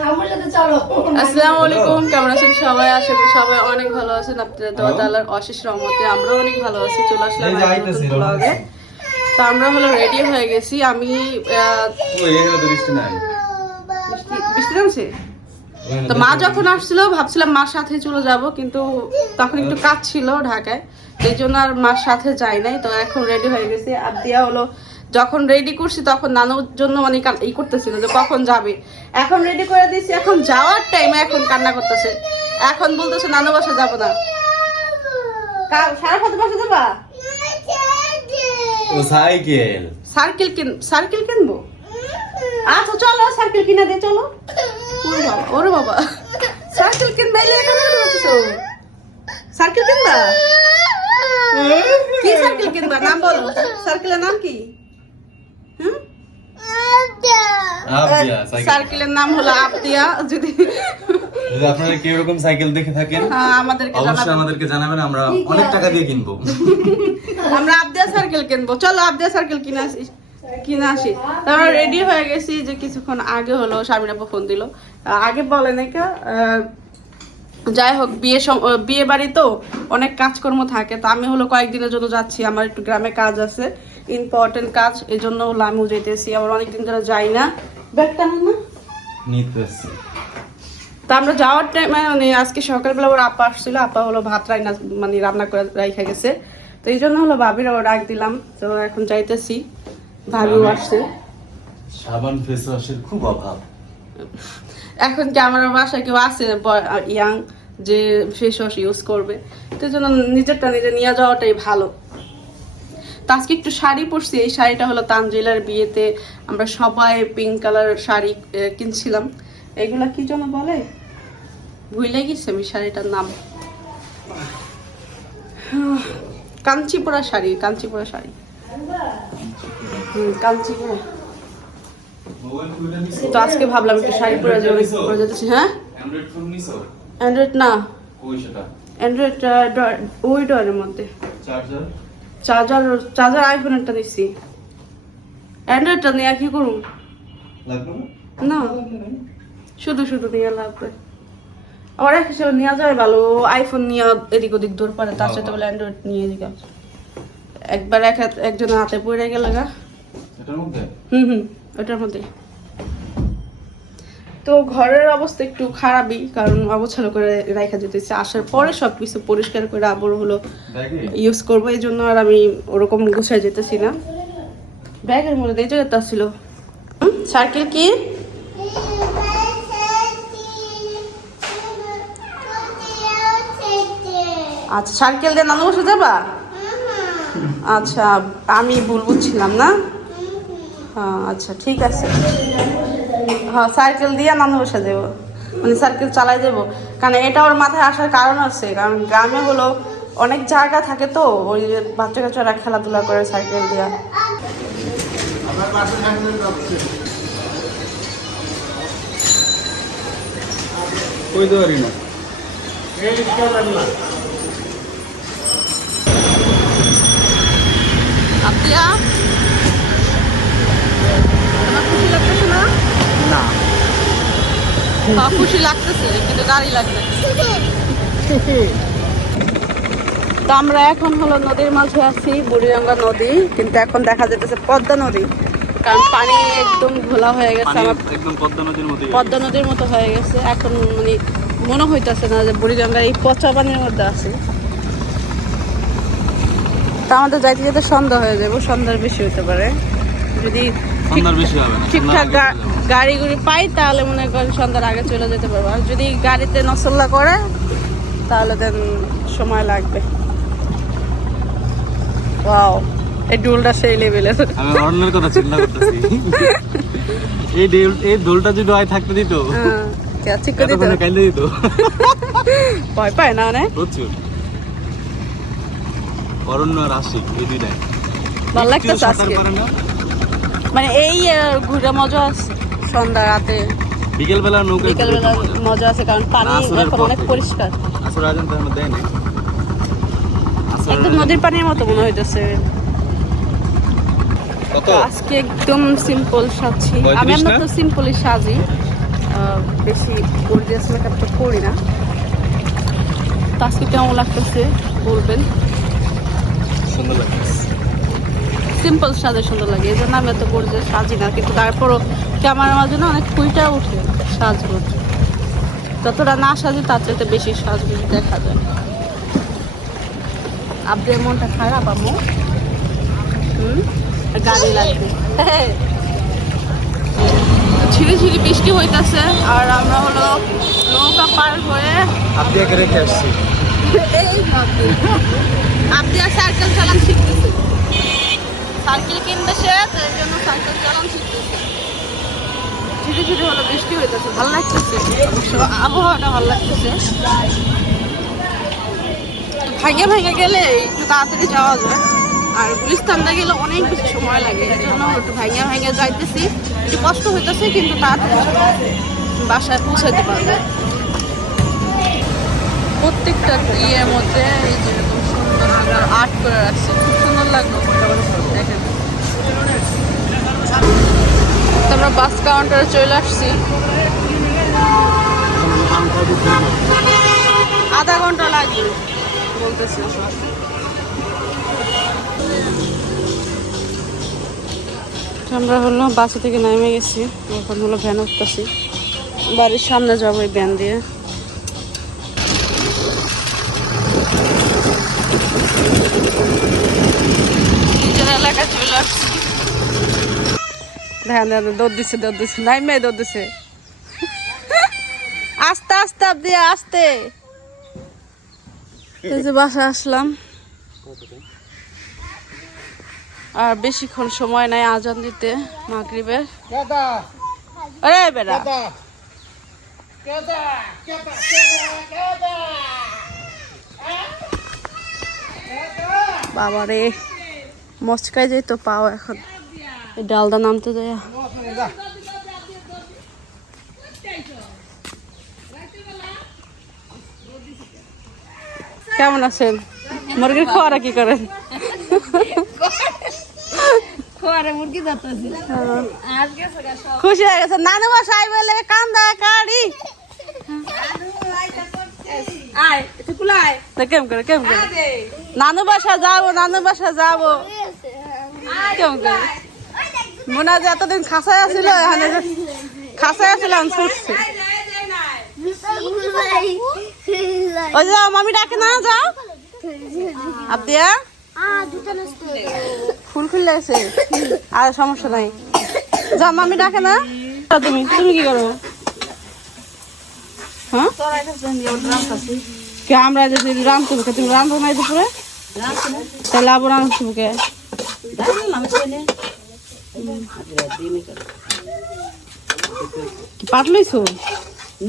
আসসালামু আলাইকুম কেমন আছেন সবাই? আশা করি সবাই অনেক ভালো আছেন। আপনাদের দোয়া তাআলার অশেষ রহমতে আমরাও অনেক ভালো আছি। চলে আসলাম। তো আমরা হলো রেডি হয়ে গেছি। আমি বৃষ্টি নামছে? তো মা যখন আসছিল ভাবছিলাম মার সাথে চলে যাব কিন্তু তখন একটু কাজ ছিল ঢাকায়। এই জন্য আর মার সাথে যাই নাই। তো এখন রেডি হয়ে গেছি। আর দিয়া হলো যখন রেডি করছি তখন নানুর জন্য মানে ই করতেছিল যে কখন যাবে। এখন রেডি করে দিয়েছি এখন যাওয়ার টাইমে এখন কান্না করতেছে। এখন বলতেছে নানু বাসা যাব না। সারা কত বাসা যাবা? সাইকেল। সার্কেল কিন সার্কেল কিনবো? আচ্ছা চলো সার্কেল কিনে দে চলো। ওরে বাবা ওরে বাবা। সার্কেল কিনবা এলে কেন সার্কেল কিনবা? কি সার্কেল কিনবা? নাম বলো। সার্কেলের নাম কি? সার্কেলের নাম হলো আবদিয়া যদি যদি আপনারা কেউ এরকম সাইকেল দেখে থাকেন হ্যাঁ, আমাদেরকে অবশ্যই আমাদেরকে জানাবেন আমরা অনেক টাকা দিয়ে কিনবো। আমরা আবদিয়া সার্কেল কিনবো। চলো আবদিয়া সার্কেল কিনে আসি কিনে আসি। তারপর রেডি হয়ে গেছি যে কিছুক্ষণ আগে হলো স্বামীরা ফোন দিল। আগে বলে নাকি আহ, যাই হোক বিয়ে বিয়ে বাড়ি তো অনেক কাজকর্ম থাকে। তো আমি হলো কয়েকদিনের জন্য যাচ্ছি। আমার একটু গ্রামে কাজ আছে ইম্পর্টেন্ট কাজ এই জন্য হলো আমিও যেতেছি আবার অনেকদিন ধরে যাই না। ব্যাগটা না। নিতেছি। তা আমরা যাওয়ার টাইমে মানে আজকে সকালবেলা ওর আপা আসছিল। আপা হলো ভাত রান্না মানে রান্না করে রাইখা গেছে। তো এই জন্য হলো ভাবির আবার ডাক দিলাম। তো এখন যাইতেছি। ভাবিও আসছে। সাবান ফেস ওয়াশের খুব অভাব। এখন কি আমার বাসায় কেউ আছে ইয়াং যে ফেস ওয়াশ ইউজ করবে? তো জন্য নিজেরটা নিজে নিয়ে যাওয়াটাই ভালো। তো আজকে একটু শাড়ি পরছি, এই শাড়িটা হলো তানজিলার বিয়েতে আমরা সবাই পিঙ্ক কালার শাড়ি কিনছিলাম। এগুলা কি জন্য বলে? ভুলে গেছি আমি শাড়িটার নাম। কাঞ্চিপুরা শাড়ি কাঞ্চিপুরা শাড়ি। কাঞ্চিপুরা। তো আজকে ভাবলাম একটু শাড়ি পরে যাব পরে যেতেছি হ্যাঁ? অ্যান্ড্রয়েড ফোন নিছো? অ্যান্ড্রয়েড না। অ্যান্ড্রয়েড ওই ডয়ের মধ্যে। চার্জার চার্জার চার্জার আইফোনেরটা দিচ্ছি অ্যান্ড্রয়েডটা নিয়ে কি করুন লাগবে না? শুধু শুধু নিয়ে লাগবে। আবার এক হিসেবে নেওয়া যায় ভালো। আইফোন নিয়ে এদিক ওদিক দূর পারে তার সাথে বলে অ্যান্ড্রয়েড নিয়ে দিকে একবার এক হাত একজনের হাতে পড়ে গেল গা। এটার মধ্যে? হুম হুম ওটার মধ্যে। তো ঘরের অবস্থা একটু খারাপই কারণ অবছর করে রাখা যেতেছে আসার পরে সব কিছু পরিষ্কার করে আবার হলো ইউজ করব এই জন্য আর আমি ওরকম গুছাই যেতেছি না। ব্যাগের মধ্যে এই জায়গাটা ছিল সার্কেল কি? আচ্ছা সার্কেল দিয়ে নানু বসে যাবা? আচ্ছা আমি ভুল বুঝছিলাম না? হ্যাঁ আচ্ছা ঠিক আছে। হ্যাঁ সাইকেল দিয়ে নানু বসে যাব। মানে সাইকেল চালাই যাব। কারণ এটা ওর মাথায় আসার কারণ আছে। কারণ গ্রামে হলো অনেক জায়গা থাকে তো ওই বাচ্চা কাচ্চারা খেলাধুলা করে সাইকেল দিয়া। কই দেওয়ারি না। আপিয়া? তোমার খুশি লাগতেছে না? না। খুশি লাগতেছে কিন্তু গাড়ি লাগবে। তো আমরা এখন হলো নদীর মাঝে আছি বুড়িগঙ্গা নদী কিন্তু এখন দেখা যেতেছে পদ্মা নদী। কারণ পানি একদম ঘোলা হয়ে গেছে আমার একদম পদ্মা নদীর মধ্যে। পদ্মা নদীর মতো হয়ে গেছে। এখন মানে মনে হইতাছে না যে বুড়িগঙ্গার এই পচা পানির মধ্যে আছে। তা আমাদের যাইতে যেতে সন্ধ্যা হয়ে যাব সন্ধ্যার বেশি হতে পারে। যদি না, ঠিকঠাক সন্ধ্যার আগে গা- চলে যাব। গাড়ি গুড়ি পাই তাহলে মনে করেন সন্ধ্যার আগে চলে যেতে পারব। আর যদি গাড়িতে নসল্লা করে তাহলে দেন সময় লাগবে। ওয়াও এই ডুলটা সেই লেভেলের। আমি অরণ্যের কথা চিন্তা করতেছি। এই ডেল এই দোলটা যদি আয় থাকতে দিত হ্যাঁ ঠিক করে দিতে। কাইলে দিত। ভয় পায় না অনেক? প্রচুর। অরণ্য আর আশিক এই দুইটাই। ভালো লাগতেছে আজকে। না? মানে এই ঘুরে মজা আছে। সন্ধ্যা রাতে। বিকেল বেলা নৌকা বিকালবেলা মজা। আছে কারণ পানি এখন অনেক পরিষ্কার। আসর আজান তো আমরা দেয় নাই আসর একদম নদীর পানির মতো মনে হইতেছে। কত? আজকে একদম সিম্পল সাজছি। আমি আমরা তো সিম্পলই সাজি। আহ, বেশি গর্জিয়াস মেকআপ তো করি না। তো আজকে কেমন লাগতেছে বলবেন? সুন্দর লাগছে সিম্পল সাজে সুন্দর লাগে এই জন্য আমি এত গর্জিয়াস সাজি না। কিন্তু তারপরও ক্যামেরার মাঝে না অনেক ফুইটা উঠে সাজগোজ যতটা না সাজে তার চাইতে বেশি সাজগোজ দেখা যায়। আপনার মনটা খারাপ আমু হুম? গাড়ি লাগবে। ঝিরি ঝিরি বৃষ্টি হইতাছে আর আমরা হলো নৌকা পার হয়ে আপনি রেখে আসছি। এই আপনি আর সাইকেল চালান শিখতেছে। সাইকেল কিনতেছে তো এই জন্য সাইকেল চালান শিখতেছে। ধীরে ধীরে হলো বৃষ্টি হইতেছে, ভালো লাগতেছে। আবহাওয়াটা ভালো লাগতেছে। ভাগে ভাগে গেলে একটু তাড়াতাড়ি যাওয়া যায়। আর গুলিস্তানটা গেলে অনেক বেশি সময় লাগে, এই জন্য একটু ভাঙে ভাঙে যাইতেছি। একটু কষ্ট হইতেছে, কিন্তু তাড়াতাড়ি বাসায় পৌঁছাইতে পারবে। প্রত্যেকটা ইয়ের মধ্যে এই যেরকম সুন্দর আর্ট করে রাখছে, খুব সুন্দর লাগল। আমরা বাস কাউন্টারে চলে আসছি। আধা ঘণ্টা লাগবে বলতেছে। আমরা হলো বাসা থেকে নেমে গেছি, এখন হলো ভ্যান উঠতেছি। বাড়ির সামনে যাব এই ভ্যান দিয়ে নিজের এলাকায় চলে আসছি দৌড় দিছে দৌড় দিছে। নাই মেয়ে দৌড় দিছে। আস্তে আস্তে আপনি আস্তে। এই যে বাসা আসলাম। আর বেশিক্ষণ সময় নাই আজান দিতে মাগরিবের। আরে বেড়া বাবারে মচকায় যেত পাও এখন। ডালদা নামতে যায় কেমন আছেন? মুরগির খাওয়ারা কি করেন খুশি হয়ে গেছে। নানু বাসাই বলে কান্দা কাড়ি। কেম করে কেম করে? নানু বাসা যাব নানু বাসা যাব। কেম করে? মনে হয় যে এতদিন খাসায় আছিল এখানে খাসায় আছিল আমি ছুটছে। ওই যে মামি ডাকে না, যাও। আবদিয়া, ফুল খুললে গেছে আর সমস্যা নাই। যা মামি ডাকে না। তুমি তুমি কি করো হ্যাঁ? কে, আমরা যদি বুকে তুমি রান্ধো নাই দুপুরে? তাহলে আবার রান্ধতে বুকে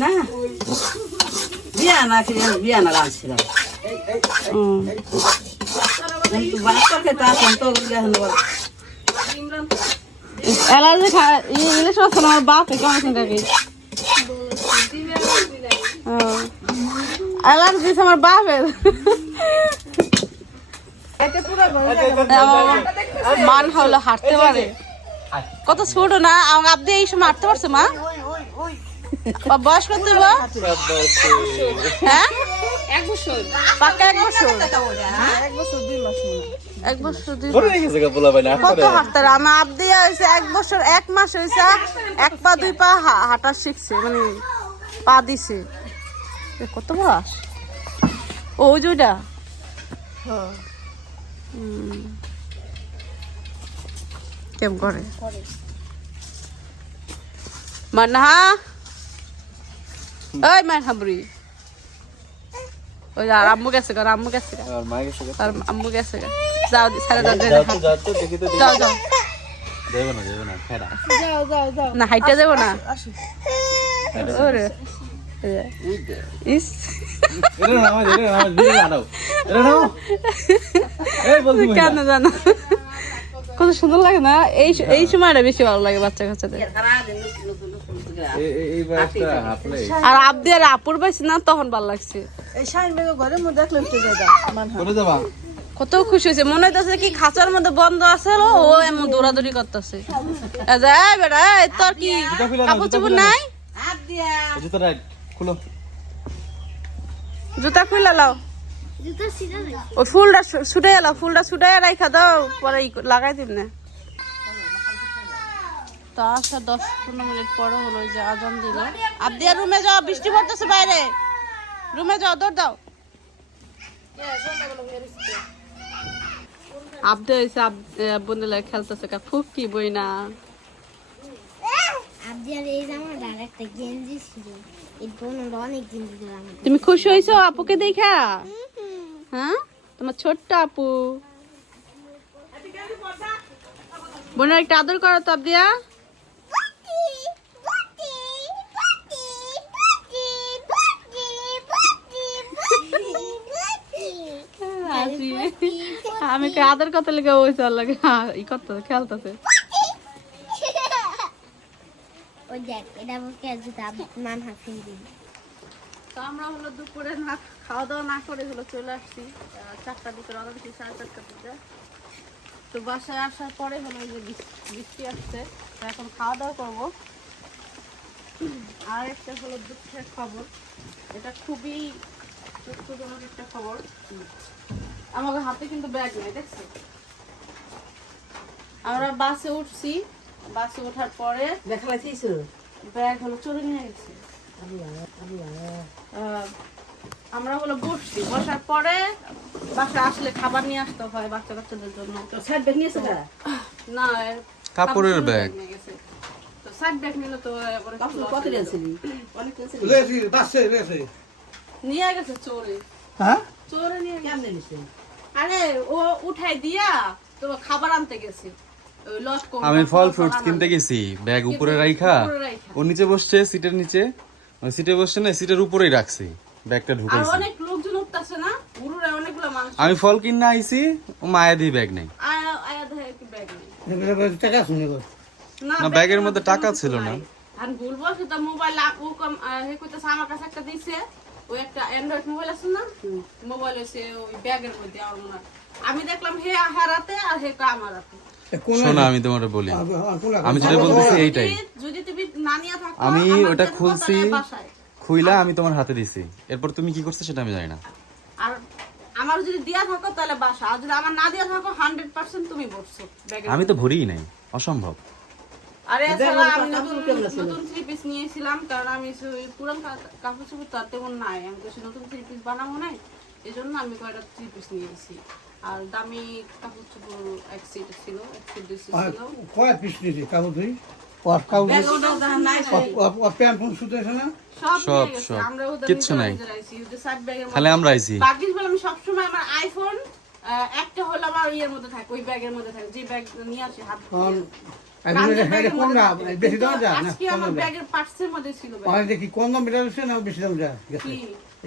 না। বিয়া না বিয়া না রাঁধছিলাম এলার্জি খা ইলিশ মাছ আমার বাপ কেমন আছেন কাকি এলার্জি দিয়েছে আমার বাপের। মান হলো হাঁটতে পারে। কত ছোট না আমার আপনি এই সময় হাঁটতে পারছে মা? বা বয়স কত বা হ্যাঁ? এক বছর। এক বছর? দুই পোলা কত হাঁটতে? আমার হয়েছে এক বছর এক মাস হয়েছে এক পা দুই পা হাঁটা শিখছে মানে পা দিছে। কত বয়স ও ওই যে ওইটা? হুম। কেমন করে। মানহা ওই মান হামরি ওই যে আর আম্মু গেছে গা আর আম্মু গেছে গা। আর মা গেছে গা। আর আম্মু গেছে গা। যাও সারা যাও যাও যাও তো দেখি তো দেখি। যাও যাও। যাব না যাব না ফেরা। না হাইটা যাব না। ওরে ইস এটা না আমার এটা না আমার ভিডিও বানাও এটা নাও এই বলছি মহিলা। কেন জানো? কত সুন্দর লাগে না? এই এই সময়টা বেশি ভালো লাগে বাচ্চা কাচ্চাদের আর আবদি আর আপুর পাইছে না তখন ভালো লাগছে। কত খুশি হয়েছে। মনে হইতেছে কি খাঁচার মধ্যে বন্ধ আছে ও এমন দৌড়াদৌড়ি করতেছে। এই তোর কি কাপড় চোপড় নাই? জুতো রাইট খুলো লাও। ওই ফুলটা ছুটে এলো ফুলটা ছুটে রাইখা দাও পরে লাগাই দিন না। তো আসা দশ পনেরো মিনিট পরে হলো যে আজান দিল। আবদিয়া রুমে যাও বৃষ্টি পড়তেছে বাইরে। রুমে যাও দৌড় দাও। আবদে হয়েছে বন্ধুরা খেলতেছে কা কি বই না আপনি এই জামাটা আর একটা গেঞ্জি ছিল। এই বোনের অনেক গেঞ্জি দিলাম তুমি খুশি হয়েছো আপুকে দেখা? হ্যাঁ? তোমার ছোট্ট আপু। বোনের একটা আদর করো তো আবদিয়া। আমি আদর কত লেগে ওই চল লাগে ই করতেছে খেলতেছে। ওই দেখ এটা আমাকে জুতা মান হাফিন দিন। তো আমরা হলো দুপুরে না খাওয়া দাওয়া না করে হলো চলে আসছি আহ, চারটার দিকে রওনা দিচ্ছি সাড়ে চারটার দিকে। তো বাসায় আসার পরে হলো যে বৃষ্টি- আসছে তো এখন খাওয়া দাওয়া করব। আর একটা হলো দুঃখের খবর এটা খুবই দুঃখজনক একটা খবর। আমাদের হাতে কিন্তু ব্যাগ নেই দেখছ? আমরা বাসে উঠছি বাসে ওঠার পরে দেখা ব্যাগ হলো চুরি নিয়ে গেছে। আমরা হলো বসছি। বসার পরে বাসায় আসলে খাবার নিয়ে আসতে হয় বাচ্চা কাচ্চাদের জন্য। তো সাইড ব্যাগ নিয়েছে না কাপড়ের ব্যাগ। নিয়ে গেছে। তো সাইড ব্যাগ নিলে তো এবারে কত নিয়েছিলি অনেক নিয়েছিলি রেসি বাসে রেসি নিয়ে গেছে চোরে। হ্যাঁ? চোরে নিয়ে কেমনে নিছে? আরে ও উঠাই দিয়া তো খাবার আনতে গেছে। আমি ফল ফ্রুটস কিনতে গেছি ব্যাগ উপরে কিন্তু রাইখা। ও নিচে বসছে সিটের নিচে। সিটে বসছে না সিটের উপরেই রাখছি ব্যাগটা আর ঢুকাইছি। অনেক লোকজন উঠতেছে না? উড়ুরে অনেকগুলো মানুষ আমি ফল কিনে আইছি ও মায়া দিয়ে ব্যাগ নেই। আয়া দেখে কি ব্যাগ নেই। টাকা শুনে না, ব্যাগের মধ্যে টাকা ছিল না। আর বলব সেটা মোবাইল ও কম হে কইতেছে আমার কাছে একটা দিছে। ওই একটা অ্যান্ড্রয়েড মোবাইল আছে না? মোবাইল এসে ওই ব্যাগের মধ্যে আমার আমি দেখলাম হে হারাতে আর হে কা আমার হাতে। কোন শোনো আমি তোমার বলি। আমি যেটা বলতেছি এইটাই। আমি ওটা খুলছি খুইলা আমি তোমার হাতে দিছি। এরপর তুমি কি করছ সেটা আমি জানি না। আর আমার যদি দিয়া থাকো তাহলে বাসা। আর যদি আমার না দিয়া থাকো হান্ড্রেড পার্সেন্ট তুমি বসছো। আমি তো ভরিই নাই অসম্ভব। আরে এছাড়া আমি নতুন নতুন থ্রি পিস নিয়েছিলাম কারণ আমি ওই পুরান কাপড় চোপড় তো আর তেমন নাই। আমি কিছু নতুন থ্রি পিস বানাবো নাই এই জন্য আমি কয়টা থ্রি পিস নিয়েছি আর দামি কাপড় চোপড় এক সিট ছিল এক সিট দুই সিট ছিল। কয় পিস নিছি কাপড় ধুই ওর কাপড় ব্যাগ ওটা দেখা নাই। ওর প্যান্ট ফোন শুতে আছে না? সব সব, নিয়ে গেছে। সব। আমরা ওদের কিচ্ছু নাই। নিজেরা আইছি, ওদের side bag এর খালি আমরা আইছি। আমি সবসময় আমার আইফোন একটা হলো আমার ইয়ের মধ্যে থাকে ওই ব্যাগের মধ্যে থাকে। যে ব্যাগ নিয়ে আসি হাত কারণ দিয়ে। একদিন কাঁধের এটা ব্যাগের কোন মধ্যে দাম থাকে। বেশি দাম কিন্তু যা না আজকে কম আমার দাম গেছে।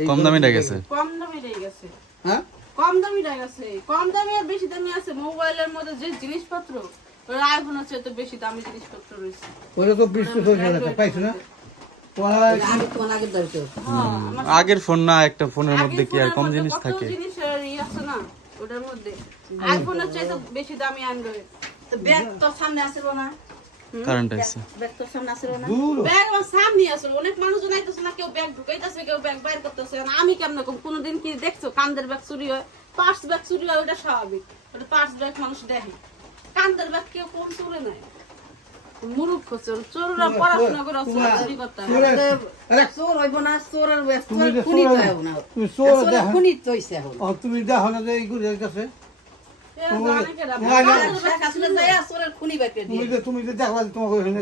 কম দামিটা গেছে কম দামি গেছে হ্যাঁ? কম দামি গেছে কম দামি আর বেশি দামি আছে মোবাইলের মধ্যে যে জিনিসপত্র আইফোন হচ্ছে তো বেশি দামি জিনিসপত্র রয়েছে। ওটা তো বিশ টাকা পাইছো না? আগের হ্যাঁ, আগের ফোন না একটা ফোনের মধ্যে কি আর কম জিনিস থাকে? জিনিসের ই আছে না ওটার মধ্যে। আইফোনের চাইতে বেশি দামি অ্যান্ড্রয়েড তো ব্যাগ তো সামনে আসিল না কারেন্ট আছে। ব্যাগ তো সামনে আসিল না? ব্যাগ আমার সামনে আছে। অনেক মানুষজন আইতেছে না কেউ ব্যাগ ঢুকাইতেছে কেউ ব্যাগ বাইর করতেছে। না আমি কেমন কম? কোনোদিন কি দেখছ? কান্দের ব্যাগ চুরি হয়। পার্স ব্যাগ চুরি হয় ওটা স্বাভাবিক। ওটা পার্স ব্যাগ মানুষ দেখে। কান্দের ব্যাগ কেউ কোন চুরে নাই মুরুখ চোর। চোররা পড়াশোনা করে চুরি করতে চোরে। আরে। চোর হইব না চোরের চোর যে খুনি তো না। তুমি চোর খুনি তো হইছে এখন। ও তুমি দেখো না যে এইগুলো কাছে তুমি যে দেখলা তোমাকে ওখানে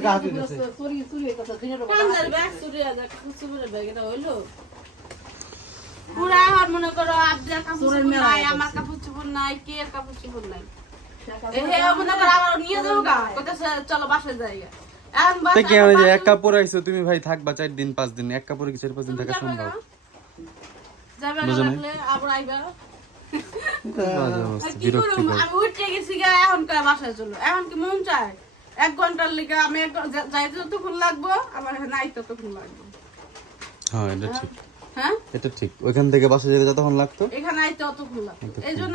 পুরা মনে করো আবদার কাপড় নাই আমার চোপড় নাই কে চোপড় নাই এক কাপড় আইছো তুমি ভাই থাকবা চার দিন পাঁচ দিন এক কাপড়ে চার পাঁচ দিন থাকা সম্ভব? না বুঝো নাই? লাগলে আবার আইবা বাজে অবস্থা, আর কি করব আমি উঠে গেছি গা এখন কয় বাসায় চলো এখন কি মন চায়? এক ঘণ্টার লিগে আমি এক ঘ- যা- যাইতে যতক্ষণ লাগবো আমার নাই ততক্ষণ লাগবে। হ্যাঁ এটা ঠিক। হ্যাঁ? এটা ঠিক। ওইখান থেকে বাসা যেতে যতক্ষণ লাগতো? এখানে আইতে অতক্ষণ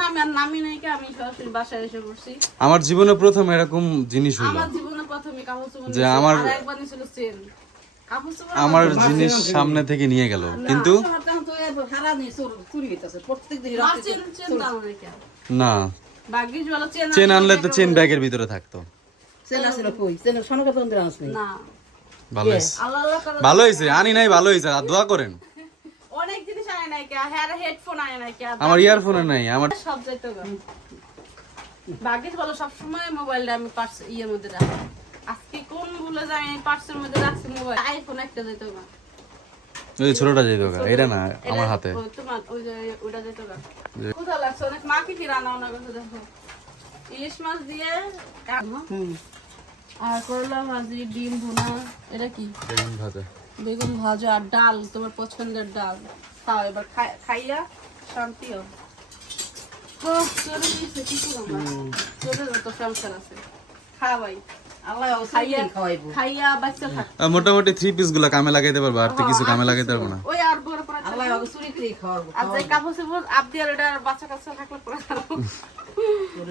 আমি আর নামি নাই কে আমি সরাসরি বাসায় এসে পড়ছি। আমার জীবনে প্রথম এরকম জিনিস হলো। আমার জীবনে কাগজ যে আমার- একবার আমার জিনিস সামনে থেকে নিয়ে গেল। কিন্তু না। চেন চেন আনলে তো চেন ব্যাগের ভিতরে থাকতো। ভালো হয়েছে ভালো আনি নাই ভালো হয়েছে আর দোয়া করেন। অনেক জিনিস আনে নাই কে হ্যাঁ হেডফোন আনে নাই কে আমার ইয়ারফোনে নাই আমার সব যাইতো ভাগ্যিস বলো সবসময় মোবাইলটা আমি পার্স ইয়ের মধ্যে রাখি। আজকে কোন ভুলে যাই আমি পার্সের মধ্যে রাখছি মোবাইল? আইফোন একটা যেত ওই ছোটটা যেত গা এটা না আমার হাতে। ওই তোমার ওই যে ওটা যেত গা কোথায় লাগছে? অনেক মাকে কি রান্না করছে দেখো। ইলিশ মাছ দিয়ে আর করলা ভাজি ডিম ভুনা এটা কি? বেগুন ভাজা। বেগুন ভাজা আর ডাল তোমার পছন্দের ডাল। খাও এবার খাইয়া শান্তি হোক ও, চলে গেছে, কি করব আমরা? চলে যত সংসার আছে। খাওয়াই মোটামুটি থ্রি পিসগুলা কামে লাগাইতে পারব আর তো কিছু কামে লাগাইতে পারব না। ওই আর বড় পড়া আল্লাহ চুরি করে খাওয়াবো আর যে কাপড় চোপড় আপদি আর এটা বাচ্চা কাচ্চা থাকলে পরে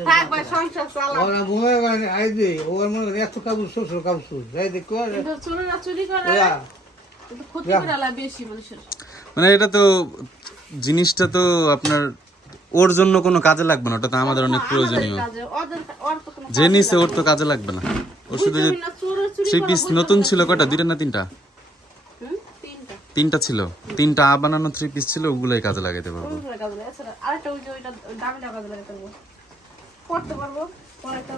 থাক ভাই সংসার চালা ওরা মোবাইল মানে আই দে ওর মনে এত শ্বশুর যাই দেখ কিন্তু চোরে না চুরি করে ক্ষতি করে বেশি মানুষের। মানে এটা তো জিনিসটা তো আপনার ওর জন্য কোনো কাজে লাগবে না ওটা তো আমাদের অনেক প্রয়োজনীয়। কাজে ওর তো যে নিছে ওর তো কাজে লাগবে না। ওর শুধু থ্রি পিস নতুন ছিল কটা দুইটা না তিনটা? তিনটা। ছিল। তিনটা আ বানানো থ্রি পিস ছিল ওগুলোই কাজে লাগাইতে পারব। কাজে লাগাতে পারব। পড়াইতে